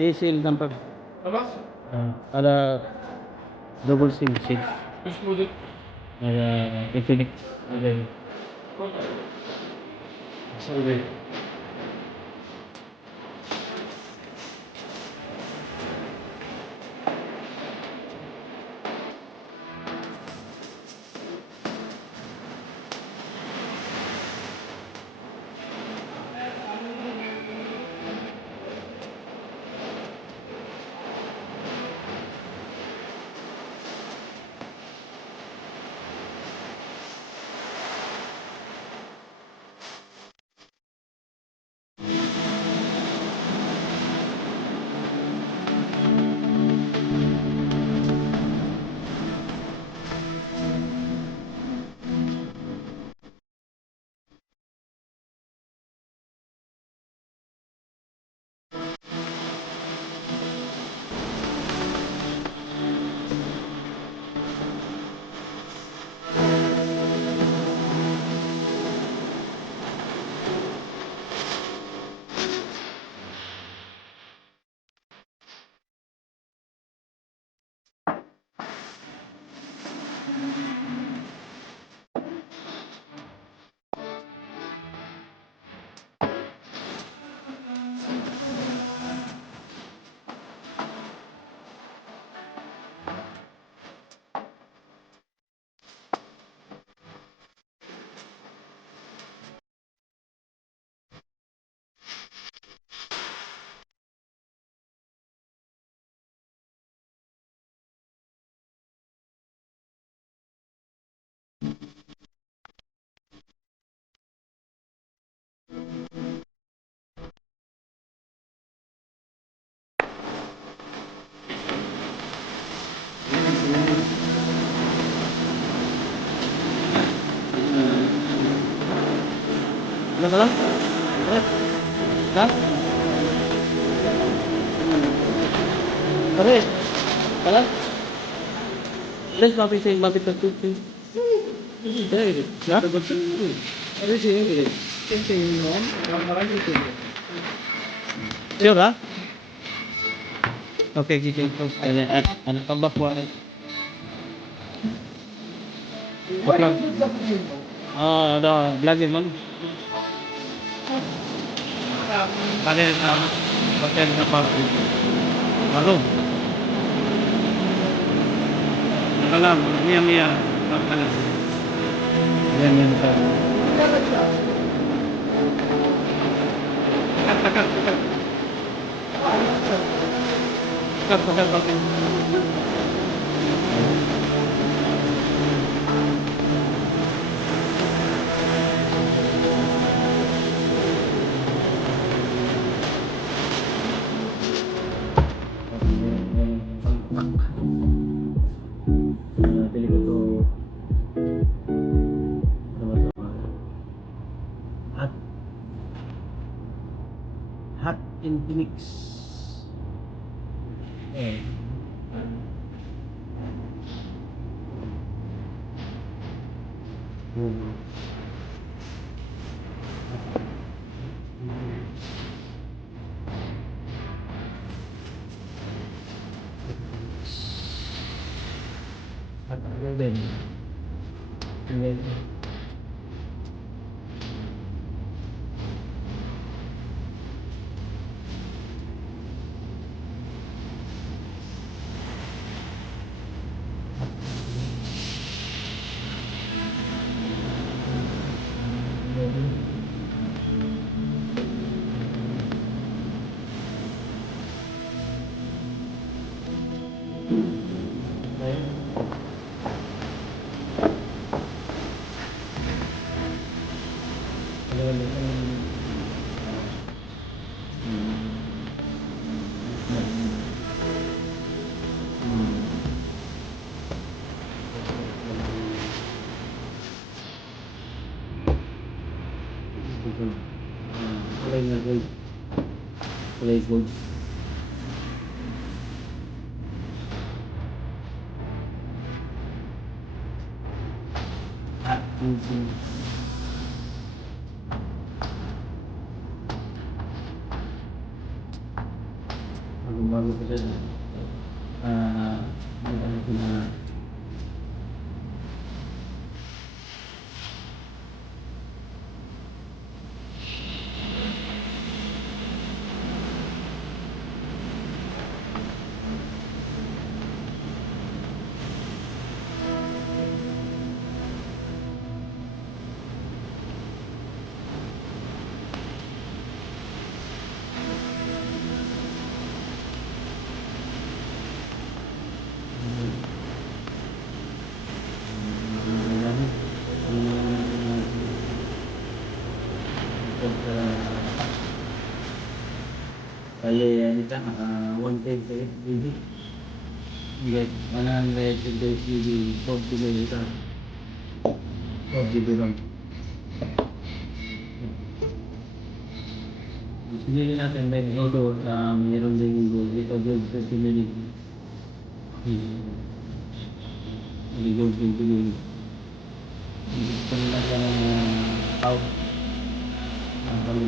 Diesel number. Apa? Ada double SIM seat. Which model? Ada Infinix model. Sorry. Ano ka lang? Ha? Pare. Pala? Let's mapit na tuti. Ha? Ada sih ini. Ini non, orang itu. Sure ha? Okay, sige. Ano tambak mo? Baklang. Ada vlogin man. Bakit bakit na pa? Ano? Alam, Mia. Bakit? Yan ka. Takat. Takat. Pili ko to. Hot Infinix. Hot Golden. Kulay gold. bago ko siya ano ko na kali ano ka 110 GB get 100 GB 4 GB ito 4 GB RAM. Pinili natin may ito mayroon din yung ito gold 30 minutes gold 20 minutes ito na lang out ang kami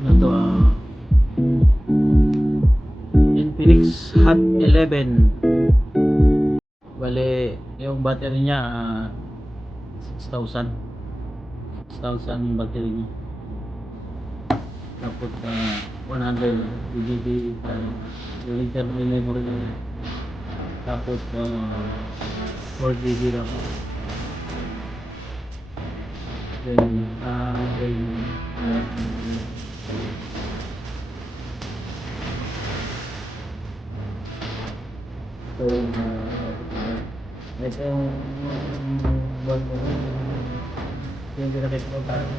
ito Infinix Hot 11 bale yung battery niya 6,000 yung battery niya tapos 100 GB yung internal memory niya tapos 4 GB RAM then so ito yung board mo yung pinakita ko parang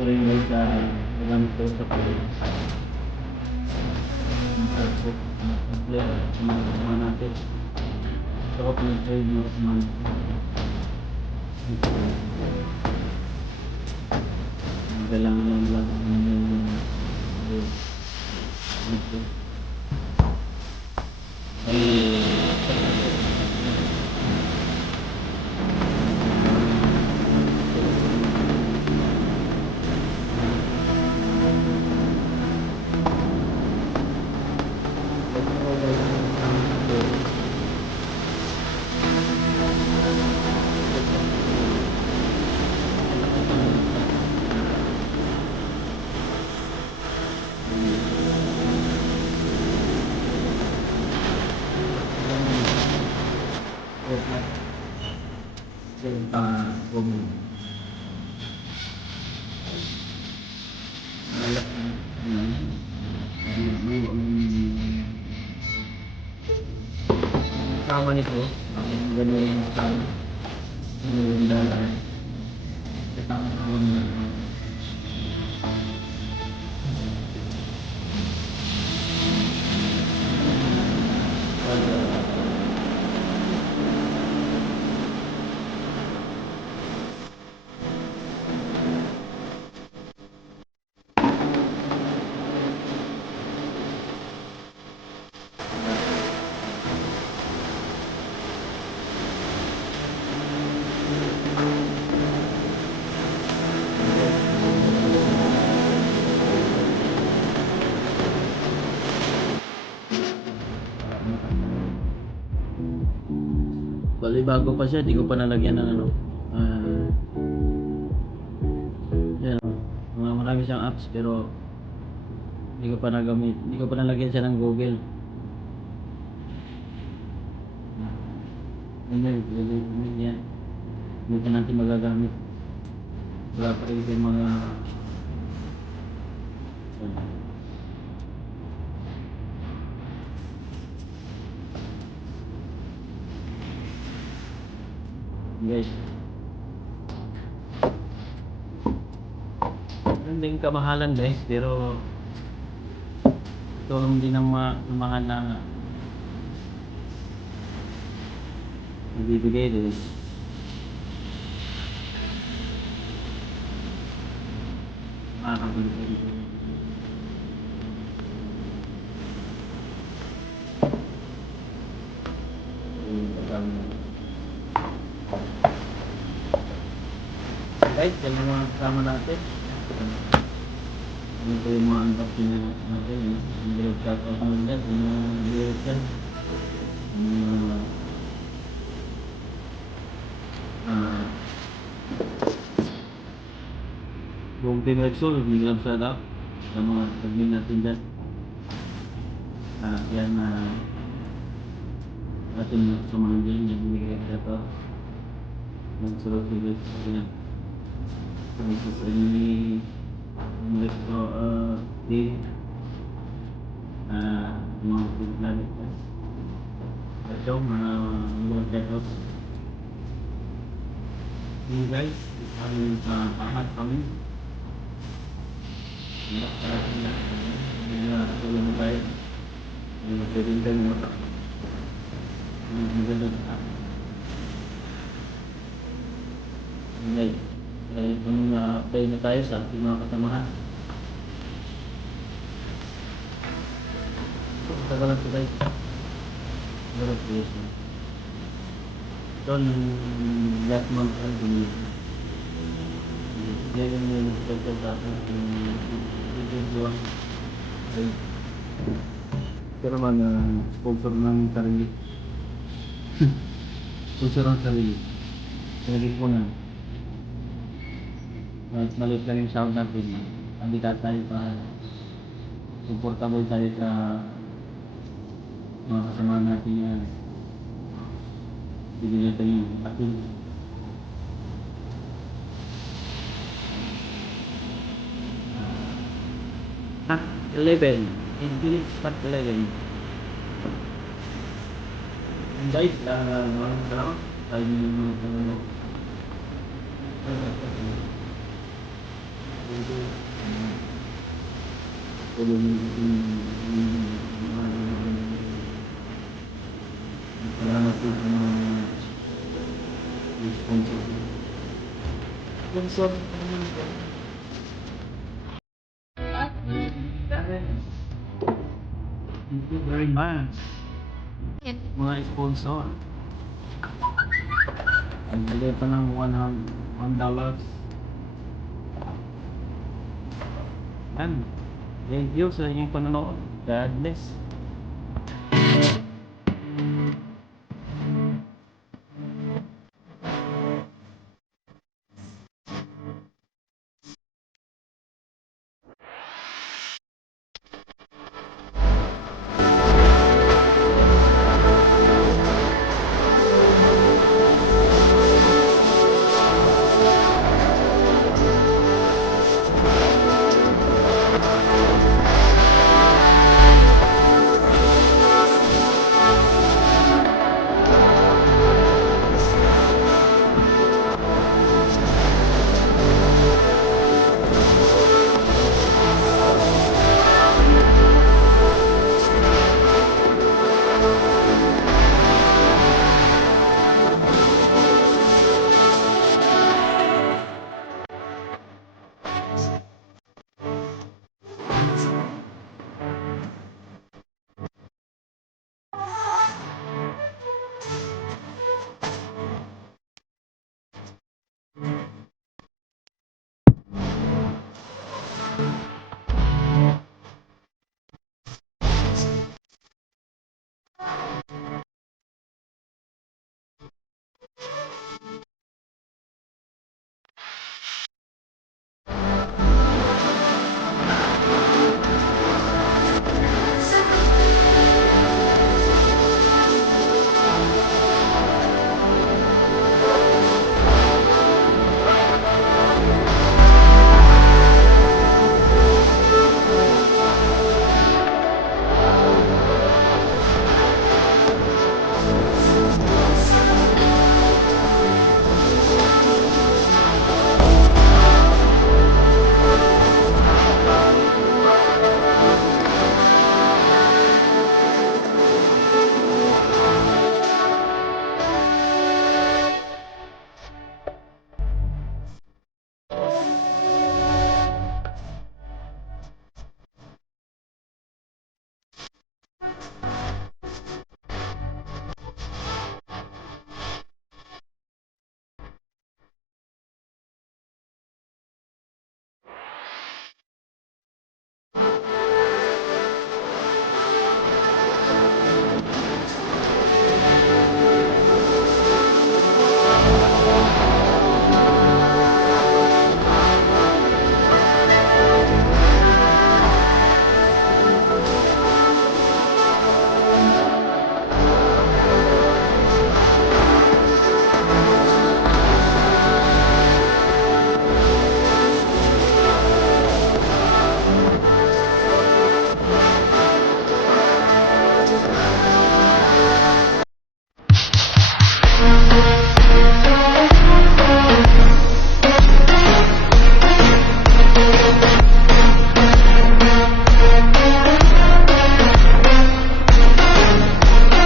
sering baca dalam proses mana sih cukup mencari teman dalam sama nito ganun sama yung dalan ketangkon Bali bago pa siya, di ko pa nalagyan ng ano. Yan, marami siyang apps pero hindi ko pa nagamit. Hindi ko pa nalagyan siya ng Google. Yan. Hindi pa natin magagamit. Wala pa rin yung mga guys. Hindi yung kamahalan guys, pero ito hindi ng mahal na nabibigay din. Makakabili ko. Guys, yan yung mga kasama natin. Ano po yung mga unboxing natin, yung bilog shoutout naman dyan, yung bilog dyan. Buong Team Rexol, biglang shout out sa mga admin natin dyan. Yan atin sa mga dyan, yung biglang shout out. Nagsulot biglang shout out. Sa ini Mesto di mga paglalit ito mga shout ini guys kami ahat kami tulong mo tayo magpapindan mo ngayon kung apply na tayo sa ating mga kasamahan. Tagalan ko tayo. Ito yung last month ay yan yung nagpapagod sa akin yung pero man sponsor ng sarili. Sponsor ng sarili. Sarili po na. Maliit lang yung sound natin. Hindi ka tayo pa comfortable tayo sa mga kasama natin yan. Hindi natin yung atin. Part 11. English Part 11. Guys, maraming salamat. Tayo yung mga salamat po sa mga sponsor. Sponsor naman po. Thank you very much. Mga sponsor. Ang bili pa ng $1. Yan. Thank you sa inyong panonood. God bless.